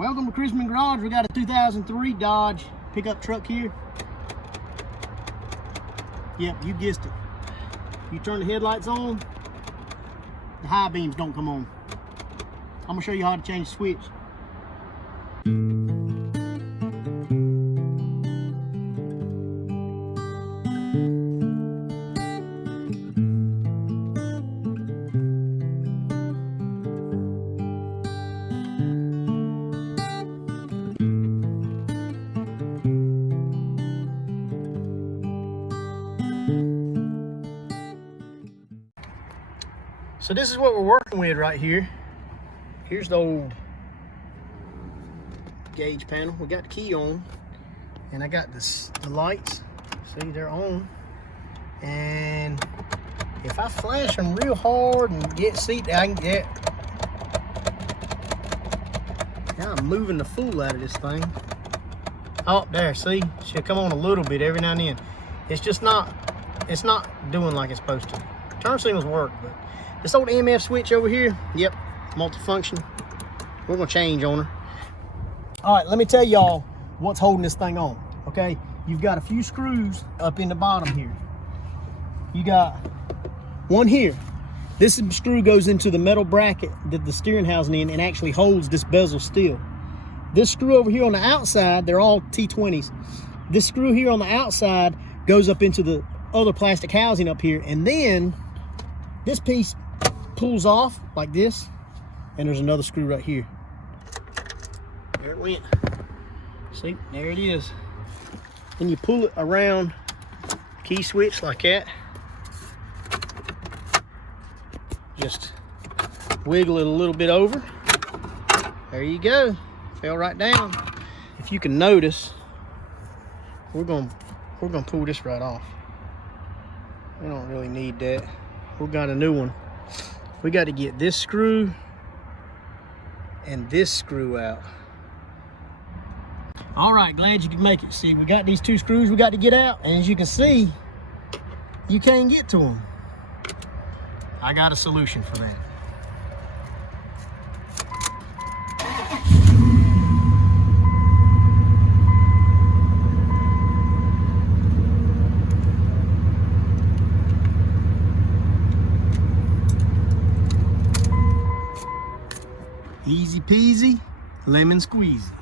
Welcome to Chrisman Garage. We got a 2003 Dodge pickup truck here. Yep, you guessed it. You turn the headlights on, the high beams don't come on. I'm gonna show you how to change the switch. So this is what we're working with right here. Here's the old gauge panel. We got the key on, and I got the lights. See, they're on. And if I flash them real hard and see, I can get. Now I'm moving the fool out of this thing. Oh, there. See, she'll come on a little bit every now and then. It's just not. It's not doing like it's supposed to. Turn signals work, but this old EMF switch over here, yep, multifunction. We're gonna change on her. All right, let me tell y'all what's holding this thing on, okay? You've got a few screws up in the bottom here. You got one here. This screw goes into the metal bracket that the steering housing in and actually holds this bezel still. This screw over here on the outside, they're all T20s. This screw here on the outside goes up into the other plastic housing up here, and then this piece pulls off like this, and there's another screw right here. There it went. See, there it is. Then you pull it around the key switch like that. Just wiggle it a little bit over. There you go. Fell right down. If you can notice, we're gonna pull this right off. We don't really need that. We got a new one. We got to get this screw and this screw out. All right, glad you could make it. See, we got these two screws we got to get out, and as you can see, you can't get to them. I got a solution for that. Easy peasy, lemon squeezy.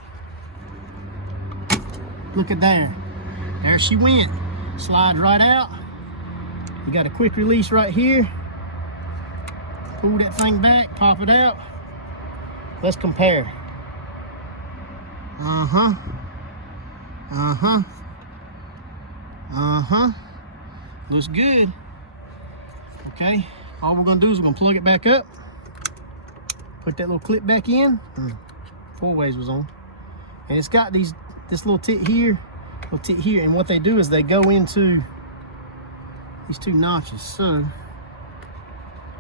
Look at there. There she went. Slides right out. You got a quick release right here. Pull that thing back, pop it out. Let's compare. Uh-huh. Uh-huh. Uh-huh. Looks good. Okay. All we're gonna do is we're gonna plug it back up. Put that little clip back in. 4 ways was on. And it's got this little tit here, and what they do is they go into these two notches. So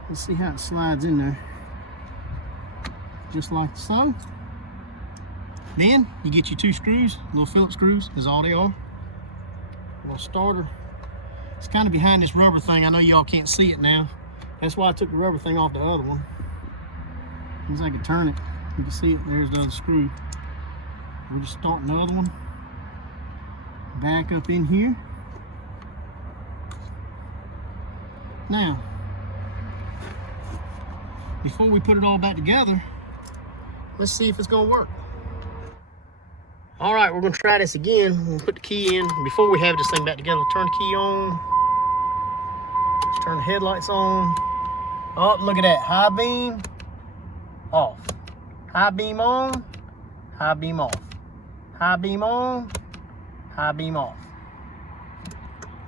let's see how it slides in there. Just like so. Then you get your two screws, little Phillips screws is all they are. A little starter. It's kind of behind this rubber thing. I know y'all can't see it now. That's why I took the rubber thing off the other one. As I can turn it, you can see it. There's the other screw. We're just starting the other one. Back up in here. Now, before we put it all back together, let's see if it's gonna work. All right, we're gonna try this again. We'll put the key in. Before we have this thing back together, turn the key on. Let's turn the headlights on. Oh, look at that, high beam. Off. High beam on, high beam off. High beam on, high beam off.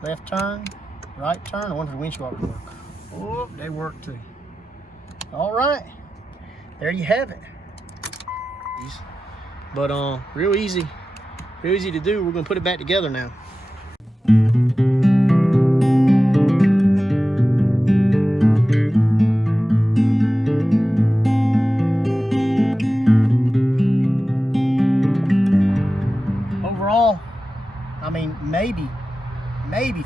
Left turn, right turn. I wonder if the windshield will work. Oh, they work too. All right, there you have it. But real easy to do. We're gonna put it back together now. I mean, maybe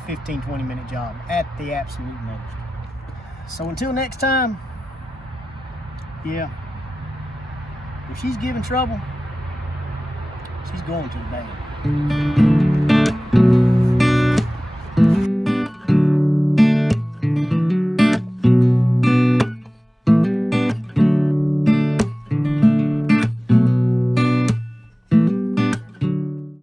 15-20 minute job at the absolute most. So until next time, yeah, if she's giving trouble, She's going to the band.